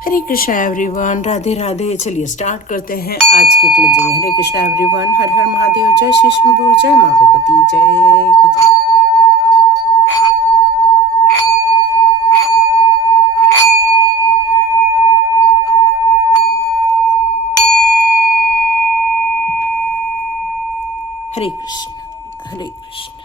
हरे Krishna everyone, Radhe Radhe. चलिए start करते हैं आज की क्लिंजिंग। हरे कृष्णा एवरीवन, हर हर महादेव, जय श्री शंभू, जय माँ भगवती, जय। हरे कृष्ण हरे कृष्ण।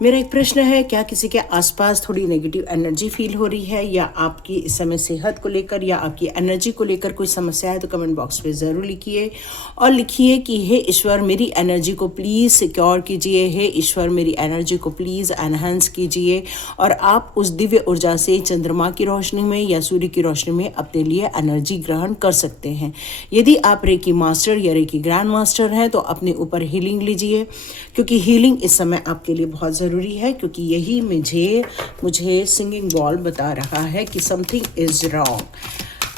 मेरा एक प्रश्न है, क्या किसी के आसपास थोड़ी नेगेटिव एनर्जी फील हो रही है, या आपकी इस समय सेहत को लेकर या आपकी एनर्जी को लेकर कोई समस्या है? तो कमेंट बॉक्स में ज़रूर लिखिए और लिखिए कि हे ईश्वर, मेरी एनर्जी को प्लीज़ सिक्योर कीजिए, हे ईश्वर मेरी एनर्जी को प्लीज़ एनहांस कीजिए। और आप उस दिव्य ऊर्जा से चंद्रमा की रोशनी में या सूर्य की रोशनी में अपने लिए एनर्जी ग्रहण कर सकते हैं। यदि आप रेकी मास्टर या रेकी ग्रैंड मास्टर हैं तो अपने ऊपर हीलिंग लीजिए, क्योंकि हीलिंग इस समय आपके लिए बहुत ज़रूरी है। क्योंकि यही मुझे सिंगिंग बॉल बता रहा है कि समथिंग इज़ रॉन्ग।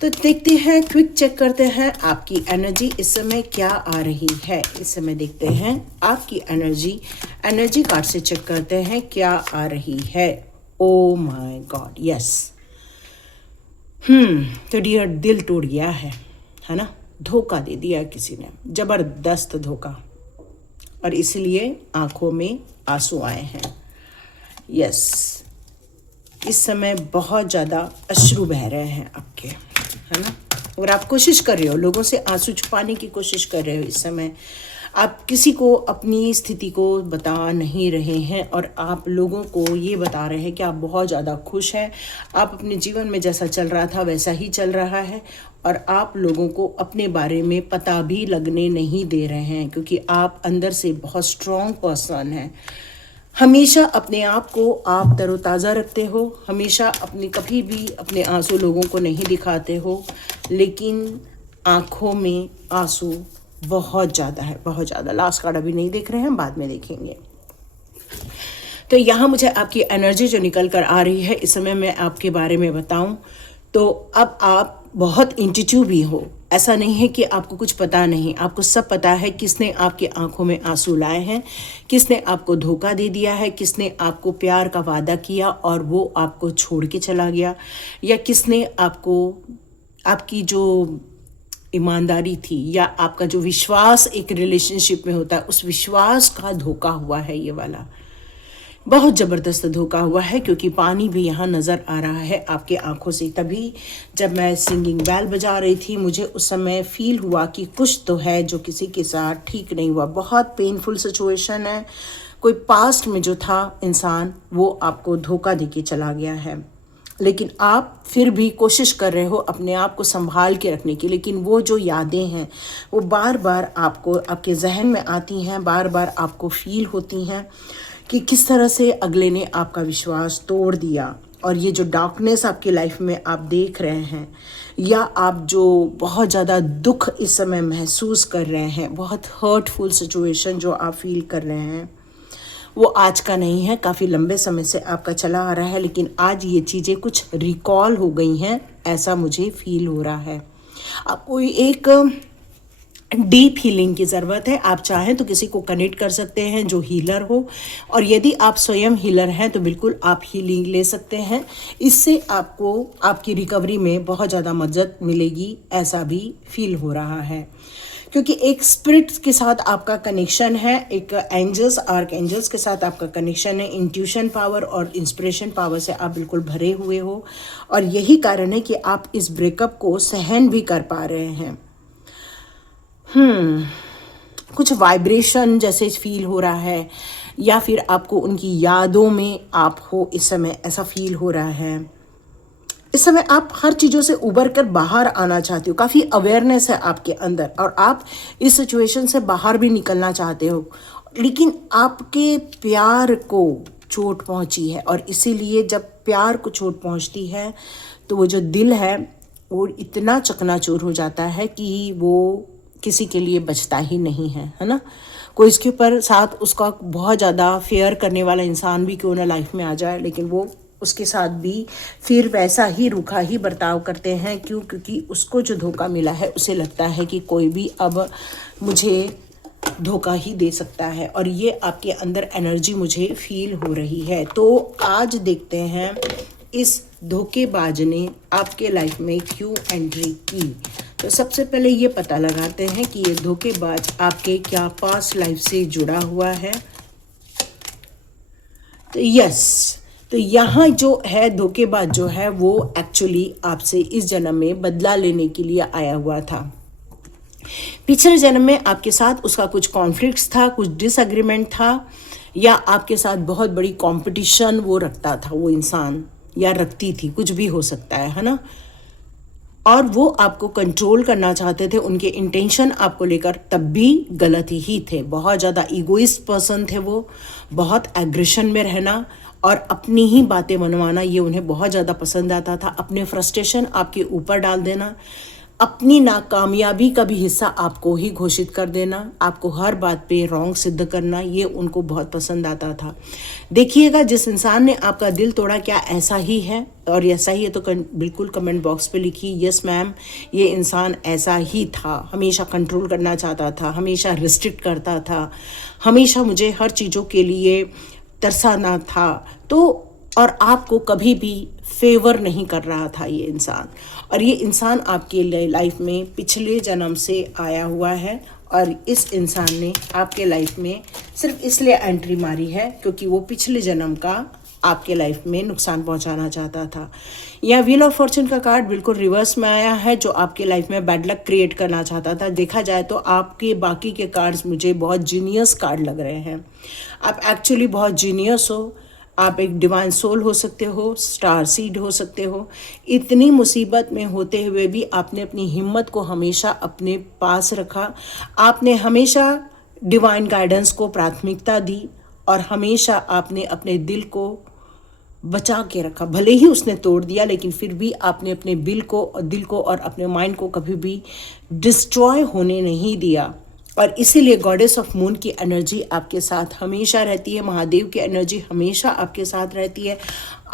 तो देखते हैं, क्विक चेक करते हैं आपकी एनर्जी इस समय क्या आ रही है। इस समय देखते हैं आपकी एनर्जी कार्ड से चेक करते हैं क्या आ रही है। Oh my God, yes. तो डियर, दिल टूट गया है ना? धोखा दे दिया किसी ने, जबरदस्त धोखा, और इसलिए आंखों में आंसू आए हैं। यस, इस समय बहुत ज़्यादा अश्रु बह रहे हैं आपके, है ना? और आप कोशिश कर रहे हो, लोगों से आंसू छुपाने की कोशिश कर रहे हो। इस समय आप किसी को अपनी स्थिति को बता नहीं रहे हैं और आप लोगों को ये बता रहे हैं कि आप बहुत ज़्यादा खुश हैं। आप अपने जीवन में जैसा चल रहा था वैसा ही चल रहा है, और आप लोगों को अपने बारे में पता भी लगने नहीं दे रहे हैं, क्योंकि आप अंदर से बहुत स्ट्रॉन्ग पर्सन हैं। हमेशा अपने आप को आप तरोताज़ा रखते हो, हमेशा कभी भी अपने आंसू लोगों को नहीं दिखाते हो, लेकिन आँखों में आंसू बहुत ज़्यादा है, बहुत ज़्यादा। लास्ट कार्ड अभी नहीं देख रहे हैं, बाद में देखेंगे। तो यहाँ मुझे आपकी एनर्जी जो निकल कर आ रही है इस समय, मैं आपके बारे में बताऊं तो अब आप बहुत इंट्यूटिव भी हो। ऐसा नहीं है कि आपको कुछ पता नहीं, आपको सब पता है। किसने आपकी आंखों में आंसू लाए हैं, किसने आपको धोखा दे दिया है, किसने आपको प्यार का वादा किया और वो आपको छोड़ के चला गया, या किसने आपको आपकी जो ईमानदारी थी या आपका जो विश्वास एक रिलेशनशिप में होता है, उस विश्वास का धोखा हुआ है। ये वाला बहुत ज़बरदस्त धोखा हुआ है, क्योंकि पानी भी यहाँ नज़र आ रहा है आपके आंखों से। तभी जब मैं सिंगिंग बेल बजा रही थी, मुझे उस समय फील हुआ कि कुछ तो है जो किसी के साथ ठीक नहीं हुआ। बहुत पेनफुल सिचुएशन है। कोई पास्ट में जो था इंसान, वो आपको धोखा दे के चला गया है, लेकिन आप फिर भी कोशिश कर रहे हो अपने आप को संभाल के रखने की। लेकिन वो जो यादें हैं वो बार बार आपको आपके जहन में आती हैं, बार बार आपको फील होती हैं कि किस तरह से अगले ने आपका विश्वास तोड़ दिया। और ये जो डार्कनेस आपकी लाइफ में आप देख रहे हैं, या आप जो बहुत ज़्यादा दुख इस समय महसूस कर रहे हैं, बहुत हर्टफुल सिचुएशन जो आप फील कर रहे हैं, वो आज का नहीं है, काफ़ी लंबे समय से आपका चला आ रहा है। लेकिन आज ये चीज़ें कुछ रिकॉल हो गई हैं, ऐसा मुझे फील हो रहा है। आपको एक डीप हीलिंग की ज़रूरत है। आप चाहें तो किसी को कनेक्ट कर सकते हैं जो हीलर हो, और यदि आप स्वयं हीलर हैं तो बिल्कुल आप हीलिंग ले सकते हैं। इससे आपको आपकी रिकवरी में बहुत ज़्यादा मदद मिलेगी, ऐसा भी फील हो रहा है। क्योंकि एक स्पिरिट के साथ आपका कनेक्शन है, एक एंजल्स, आर्क एंजल्स के साथ आपका कनेक्शन है। इंट्यूशन पावर और इंस्पिरेशन पावर से आप बिल्कुल भरे हुए हो, और यही कारण है कि आप इस ब्रेकअप को सहन भी कर पा रहे हैं। कुछ वाइब्रेशन जैसे फील हो रहा है, या फिर आपको उनकी यादों में आप हो इस समय, ऐसा फील हो रहा है। इस समय आप हर चीज़ों से उबर कर बाहर आना चाहते हो, काफ़ी अवेयरनेस है आपके अंदर, और आप इस सिचुएशन से बाहर भी निकलना चाहते हो। लेकिन आपके प्यार को चोट पहुंची है, और इसीलिए जब प्यार को चोट पहुंचती है तो वो जो दिल है वो इतना चकनाचूर हो जाता है कि वो किसी के लिए बचता ही नहीं है ना? कोई इसके ऊपर साथ उसका बहुत ज़्यादा फेयर करने वाला इंसान भी क्यों ना लाइफ में आ जाए, लेकिन वो उसके साथ भी फिर वैसा ही रूखा ही बर्ताव करते हैं। क्यों? क्योंकि उसको जो धोखा मिला है उसे लगता है कि कोई भी अब मुझे धोखा ही दे सकता है, और ये आपके अंदर एनर्जी मुझे फील हो रही है। तो आज देखते हैं इस धोखेबाज ने आपके लाइफ में क्यों एंट्री की। तो सबसे पहले ये पता लगाते हैं कि ये धोखेबाज आपके क्या पास्ट लाइफ से जुड़ा हुआ है। तो यस, तो यहाँ जो है धोखेबाज जो है वो एक्चुअली आपसे इस जन्म में बदला लेने के लिए आया हुआ था। पिछले जन्म में आपके साथ उसका कुछ कॉन्फ्लिक्ट्स था, कुछ डिसएग्रीमेंट था, या आपके साथ बहुत बड़ी कंपटीशन वो रखता था वो इंसान, या रखती थी, कुछ भी हो सकता है ना। और वो आपको कंट्रोल करना चाहते थे, उनके इंटेंशन आपको लेकर तब भी गलत ही थे। बहुत ज़्यादा ईगोइस्ट पर्सन थे वो, बहुत एग्रेशन में रहना और अपनी ही बातें मनवाना ये उन्हें बहुत ज़्यादा पसंद आता था। अपने फ्रस्ट्रेशन आपके ऊपर डाल देना, अपनी नाकामयाबी का भी हिस्सा आपको ही घोषित कर देना, आपको हर बात पे रॉन्ग सिद्ध करना, ये उनको बहुत पसंद आता था। देखिएगा, जिस इंसान ने आपका दिल तोड़ा क्या ऐसा ही है? और ऐसा ही है तो बिल्कुल कमेंट बॉक्स पे लिखिए यस मैम, ये इंसान ऐसा ही था, हमेशा कंट्रोल करना चाहता था, हमेशा रिस्ट्रिक्ट करता था, हमेशा मुझे हर चीज़ों के लिए तरसाना था। तो और आपको कभी भी फेवर नहीं कर रहा था ये इंसान। और ये इंसान आपके लाइफ में पिछले जन्म से आया हुआ है, और इस इंसान ने आपके लाइफ में सिर्फ इसलिए एंट्री मारी है क्योंकि वो पिछले जन्म का आपके लाइफ में नुकसान पहुंचाना चाहता था। यह व्हील ऑफ फॉर्चून का कार्ड बिल्कुल रिवर्स में आया है, जो आपके लाइफ में बैड लक क्रिएट करना चाहता था। देखा जाए तो आपके बाकी के कार्ड्स मुझे बहुत जीनियस कार्ड लग रहे हैं। आप एक्चुअली बहुत जीनियस हो, आप एक डिवाइन सोल हो सकते हो, स्टार सीड हो सकते हो। इतनी मुसीबत में होते हुए भी आपने अपनी हिम्मत को हमेशा अपने पास रखा, आपने हमेशा डिवाइन गाइडेंस को प्राथमिकता दी, और हमेशा आपने अपने दिल को बचा के रखा। भले ही उसने तोड़ दिया, लेकिन फिर भी आपने अपने दिल को और अपने माइंड को कभी भी डिस्ट्रॉय होने नहीं दिया। और इसीलिए गॉडेस ऑफ मून की एनर्जी आपके साथ हमेशा रहती है, महादेव की एनर्जी हमेशा आपके साथ रहती है,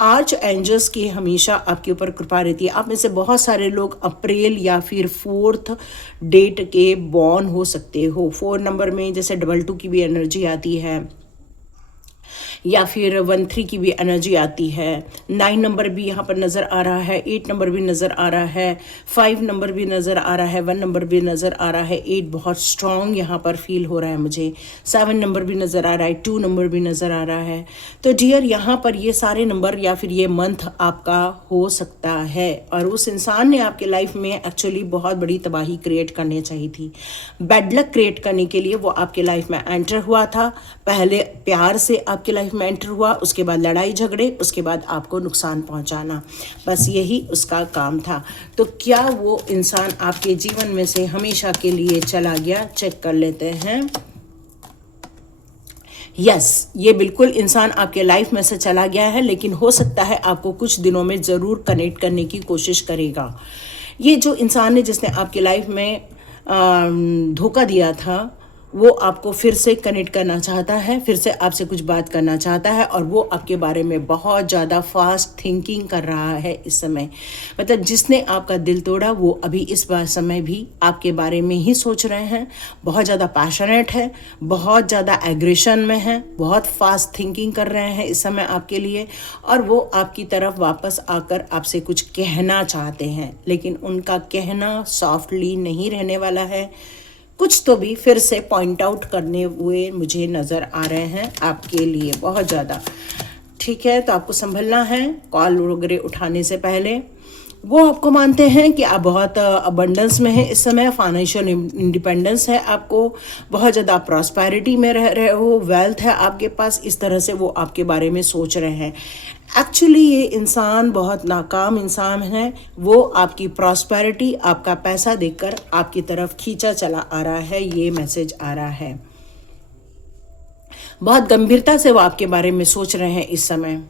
आर्च एंजल्स की हमेशा आपके ऊपर कृपा रहती है। आप में से बहुत सारे लोग अप्रैल या फिर 4th डेट के बॉर्न हो सकते हो। 4 नंबर में जैसे 22 की भी एनर्जी आती है, या फिर 13 की भी एनर्जी आती है। 9 नंबर भी यहाँ पर नज़र आ रहा है, 8 नंबर भी नज़र आ रहा है, 5 नंबर भी नज़र आ रहा है, 1 नंबर भी नज़र आ रहा है, 8 बहुत स्ट्रॉन्ग यहाँ पर फील हो रहा है मुझे, 7 नंबर भी नज़र आ रहा है, 2 नंबर भी नज़र आ रहा है। तो डियर, यहाँ पर ये सारे नंबर या फिर ये मंथ आपका हो सकता है, और उस इंसान ने आपके लाइफ में एक्चुअली बहुत बड़ी तबाही क्रिएट करनी चाहिए थी। बैड लक क्रिएट करने के लिए वो आपके लाइफ में एंटर हुआ था। पहले प्यार से आपके लाइफ में एंटर हुआ, उसके बाद लड़ाई झगड़े, उसके बाद आपको नुकसान पहुंचाना, बस यही उसका काम था। तो क्या वो इंसान आपके जीवन में से हमेशा के लिए चला गया? चेक कर लेते हैं। यस, ये बिल्कुल इंसान आपके लाइफ में से चला गया है, लेकिन हो सकता है आपको कुछ दिनों में ज़रूर कनेक्ट करने की कोशिश करेगा। ये जो इंसान है जिसने आपके लाइफ में धोखा दिया था, वो आपको फिर से कनेक्ट करना चाहता है, फिर से आपसे कुछ बात करना चाहता है, और वो आपके बारे में बहुत ज़्यादा फास्ट थिंकिंग कर रहा है इस समय। मतलब जिसने आपका दिल तोड़ा वो अभी इस बार समय भी आपके बारे में ही सोच रहे हैं, बहुत ज़्यादा पैशनेट है, बहुत ज़्यादा एग्रेशन में है, बहुत फास्ट थिंकिंग कर रहे हैं इस समय आपके लिए, और वो आपकी तरफ वापस आकर आपसे कुछ कहना चाहते हैं, लेकिन उनका कहना सॉफ्टली नहीं रहने वाला है। कुछ तो भी फिर से पॉइंट आउट करने हुए मुझे नज़र आ रहे हैं आपके लिए बहुत ज़्यादा। ठीक है, तो आपको संभलना है कॉल वगैरह उठाने से पहले। वो आपको मानते हैं कि आप बहुत अबंडेंस में हैं इस समय, फाइनेंशियल इंडिपेंडेंस है आपको, बहुत ज़्यादा प्रॉस्पेरिटी में रह रहे हो, वेल्थ है आपके पास, इस तरह से वो आपके बारे में सोच रहे हैं। एक्चुअली ये इंसान बहुत नाकाम इंसान है, वो आपकी प्रॉस्पेरिटी, आपका पैसा देखकर आपकी तरफ खींचा चला आ रहा है, ये मैसेज आ रहा है। बहुत गंभीरता से वो आपके बारे में सोच रहे हैं इस समय,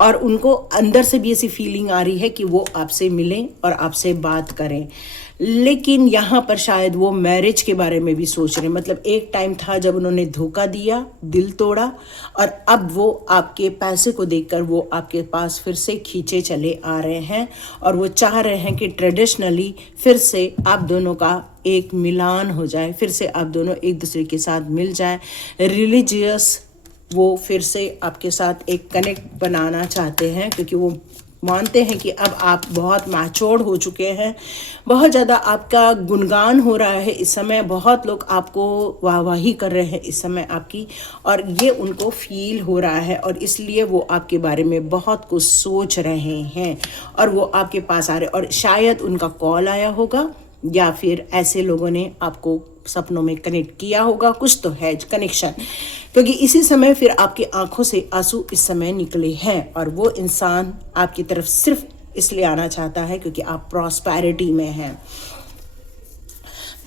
और उनको अंदर से भी ऐसी फीलिंग आ रही है कि वो आपसे मिलें और आपसे बात करें। लेकिन यहाँ पर शायद वो मैरिज के बारे में भी सोच रहे हैं। मतलब एक टाइम था जब उन्होंने धोखा दिया, दिल तोड़ा, और अब वो आपके पैसे को देखकर वो आपके पास फिर से खींचे चले आ रहे हैं, और वो चाह रहे हैं कि ट्रेडिशनली फिर से आप दोनों का एक मिलान हो जाए, फिर से आप दोनों एक दूसरे के साथ मिल जाएं। रिलीजियस वो फिर से आपके साथ एक कनेक्ट बनाना चाहते हैं, क्योंकि वो मानते हैं कि अब आप बहुत मैच्योर्ड हो चुके हैं, बहुत ज़्यादा आपका गुणगान हो रहा है इस समय, बहुत लोग आपको वाहवाही कर रहे हैं इस समय आपकी, और ये उनको फील हो रहा है और इसलिए वो आपके बारे में बहुत कुछ सोच रहे हैं और वो आपके पास आ रहे, और शायद उनका कॉल आया होगा या फिर ऐसे लोगों ने आपको सपनों में कनेक्ट किया होगा, कुछ तो है कनेक्शन, क्योंकि इसी समय फिर आपकी आंखों से आंसू इस समय निकले हैं और वो इंसान आपकी तरफ सिर्फ इसलिए आना चाहता है क्योंकि आप प्रॉस्पेरिटी में हैं।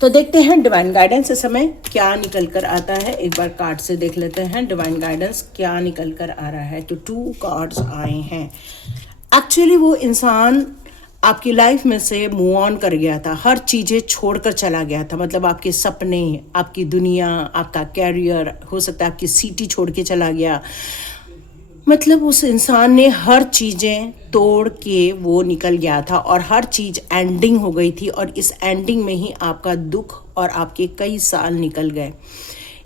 तो देखते हैं डिवाइन गाइडेंस इस समय क्या निकल कर आता है, एक बार कार्ड से देख लेते हैं डिवाइन गाइडेंस क्या निकल कर आ रहा है। तो 2 कार्ड्स आए हैं। एक्चुअली वो इंसान आपकी लाइफ में से मूव ऑन कर गया था, हर चीज़ें छोड़कर चला गया था, मतलब आपके सपने, आपकी दुनिया, आपका कैरियर, हो सकता है आपकी सिटी छोड़ के चला गया, मतलब उस इंसान ने हर चीज़ें तोड़ के वो निकल गया था और हर चीज़ एंडिंग हो गई थी और इस एंडिंग में ही आपका दुख और आपके कई साल निकल गए।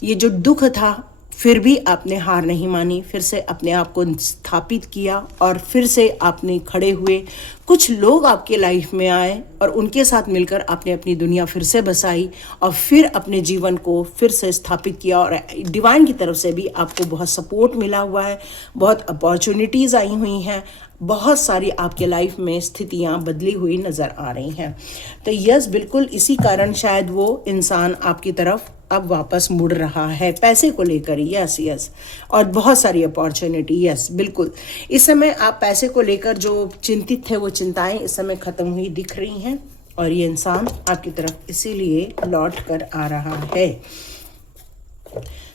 ये जो दुख था फिर भी आपने हार नहीं मानी, फिर से अपने आप को स्थापित किया और फिर से आपने खड़े हुए। कुछ लोग आपके लाइफ में आए और उनके साथ मिलकर आपने अपनी दुनिया फिर से बसाई और फिर अपने जीवन को फिर से स्थापित किया और डिवाइन की तरफ से भी आपको बहुत सपोर्ट मिला हुआ है, बहुत अपॉर्चुनिटीज़ आई हुई हैं, बहुत सारी आपके लाइफ में स्थितियां बदली हुई नज़र आ रही हैं। तो यस, बिल्कुल इसी कारण शायद वो इंसान आपकी तरफ अब वापस मुड़ रहा है पैसे को लेकर। यस, और बहुत सारी अपॉर्चुनिटी। यस, बिल्कुल इस समय आप पैसे को लेकर जो चिंतित थे वो चिंताएं इस समय ख़त्म हुई दिख रही हैं और ये इंसान आपकी तरफ इसीलिए लौट कर आ रहा है।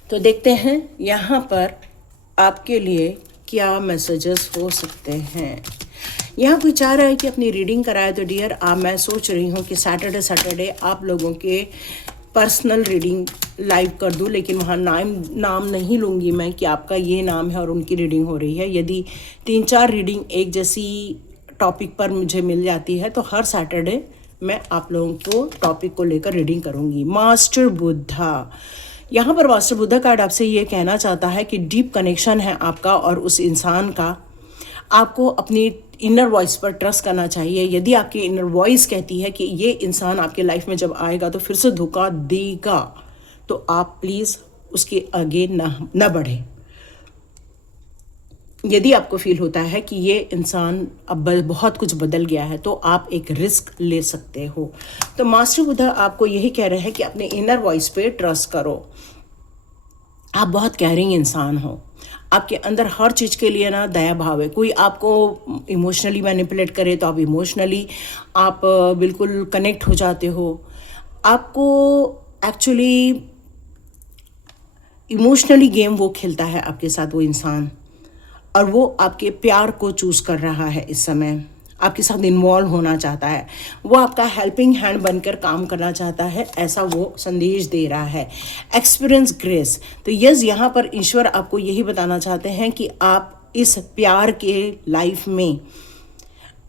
तो देखते हैं यहाँ पर आपके लिए क्या मैसेजेस हो सकते हैं। यहाँ कोई चाह रहा है कि अपनी रीडिंग कराए, तो डियर मैं सोच रही हूँ कि सैटरडे आप लोगों के पर्सनल रीडिंग लाइव कर दूँ, लेकिन वहाँ नाम नहीं लूँगी मैं कि आपका ये नाम है और उनकी रीडिंग हो रही है। यदि 3-4 रीडिंग एक जैसी टॉपिक पर मुझे मिल जाती है तो हर सैटरडे मैं आप लोगों को टॉपिक को लेकर रीडिंग करूँगी। मास्टर बुद्धा, यहाँ पर मास्टर बुद्धा कार्ड आपसे ये कहना चाहता है कि डीप कनेक्शन है आपका और उस इंसान का। आपको अपनी इनर वॉइस पर ट्रस्ट करना चाहिए। यदि आपकी इनर वॉइस कहती है कि ये इंसान आपके लाइफ में जब आएगा तो फिर से धोखा देगा, तो आप प्लीज़ उसके आगे न बढ़ें। यदि आपको फील होता है कि ये इंसान अब बहुत कुछ बदल गया है तो आप एक रिस्क ले सकते हो। तो मास्टर बुद्धा आपको यही कह रहे हैं कि अपने इनर वॉइस पे ट्रस्ट करो। आप बहुत केयरिंग इंसान हो, आपके अंदर हर चीज़ के लिए ना दया भाव है। कोई आपको इमोशनली मैनिपुलेट करे तो आप इमोशनली आप बिल्कुल कनेक्ट हो जाते हो। आपको एक्चुअली इमोशनली गेम वो खेलता है आपके साथ वो इंसान, और वो आपके प्यार को चूज़ कर रहा है इस समय, आपके साथ इन्वॉल्व होना चाहता है, वो आपका हेल्पिंग हैंड बनकर काम करना चाहता है, ऐसा वो संदेश दे रहा है। एक्सपीरियंस ग्रेस, तो यस, यहाँ पर ईश्वर आपको यही बताना चाहते हैं कि आप इस प्यार के लाइफ में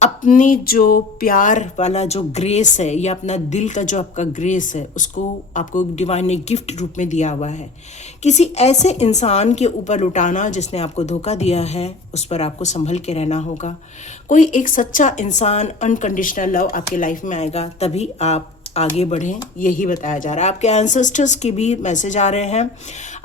अपनी जो प्यार वाला जो ग्रेस है या अपना दिल का जो आपका ग्रेस है उसको आपको डिवाइन ने गिफ्ट रूप में दिया हुआ है। किसी ऐसे इंसान के ऊपर लुटाना जिसने आपको धोखा दिया है, उस पर आपको संभल के रहना होगा। कोई एक सच्चा इंसान, अनकंडीशनल लव आपके लाइफ में आएगा, तभी आप आगे बढ़ें, यही बताया जा रहा है। आपके एंसेस्टर्स के भी मैसेज आ रहे हैं।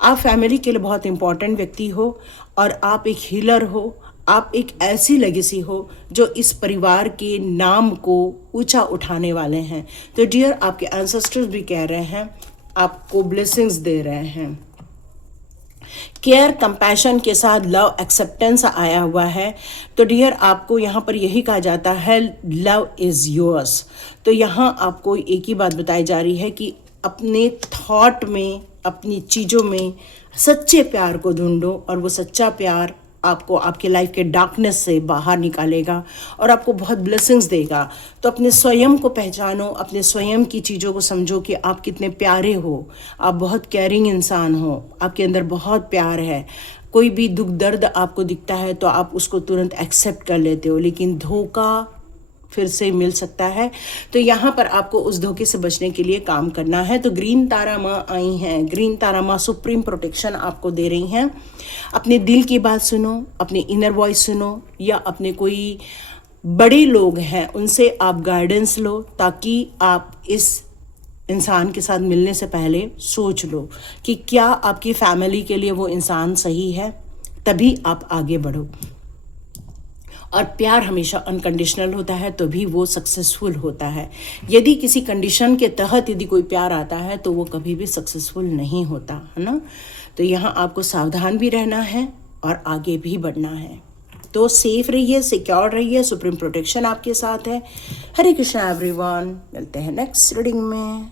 आप फैमिली के लिए बहुत इंपॉर्टेंट व्यक्ति हो और आप एक हीलर हो। आप एक ऐसी लेगेसी हो जो इस परिवार के नाम को ऊंचा उठाने वाले हैं। तो डियर, आपके एंसेस्टर्स भी कह रहे हैं, आपको ब्लेसिंग्स दे रहे हैं। केयर, कंपैशन के साथ लव, एक्सेप्टेंस आया हुआ है। तो डियर, आपको यहाँ पर यही कहा जाता है, लव इज़ योर्स। तो यहाँ आपको एक ही बात बताई जा रही है कि अपने थॉट में, अपनी चीज़ों में सच्चे प्यार को ढूंढो और वो सच्चा प्यार आपको आपके लाइफ के डार्कनेस से बाहर निकालेगा और आपको बहुत ब्लेसिंग्स देगा। तो अपने स्वयं को पहचानो, अपने स्वयं की चीज़ों को समझो कि आप कितने प्यारे हो, आप बहुत केयरिंग इंसान हो, आपके अंदर बहुत प्यार है। कोई भी दुख दर्द आपको दिखता है तो आप उसको तुरंत एक्सेप्ट कर लेते हो, लेकिन धोखा फिर से मिल सकता है। तो यहाँ पर आपको उस धोखे से बचने के लिए काम करना है। तो ग्रीन तारा माँ आई हैं। ग्रीन तारा माँ सुप्रीम प्रोटेक्शन आपको दे रही हैं। अपने दिल की बात सुनो, अपनी इनर वॉइस सुनो, या अपने कोई बड़े लोग हैं उनसे आप गाइडेंस लो, ताकि आप इस इंसान के साथ मिलने से पहले सोच लो कि क्या आपकी फैमिली के लिए वो इंसान सही है, तभी आप आगे बढ़ो। और प्यार हमेशा अनकंडीशनल होता है तो भी वो सक्सेसफुल होता है। यदि किसी कंडीशन के तहत यदि कोई प्यार आता है तो वो कभी भी सक्सेसफुल नहीं होता, है ना। तो यहाँ आपको सावधान भी रहना है और आगे भी बढ़ना है। तो सेफ रहिए, सिक्योर रहिए, सुप्रीम प्रोटेक्शन आपके साथ है। हरे कृष्णा एवरीवन, मिलते हैं नेक्स्ट रीडिंग में।